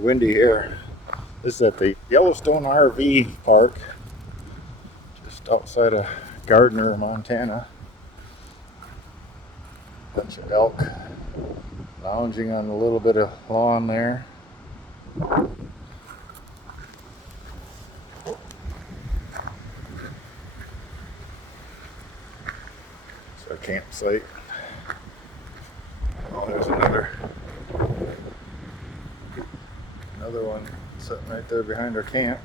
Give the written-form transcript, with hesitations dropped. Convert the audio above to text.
windy here. This is at the Yellowstone RV Park, just outside of Gardiner, Montana. Bunch of elk lounging on a little bit of lawn there. It's our campsite. Oh, there's another one sitting right there behind our camp.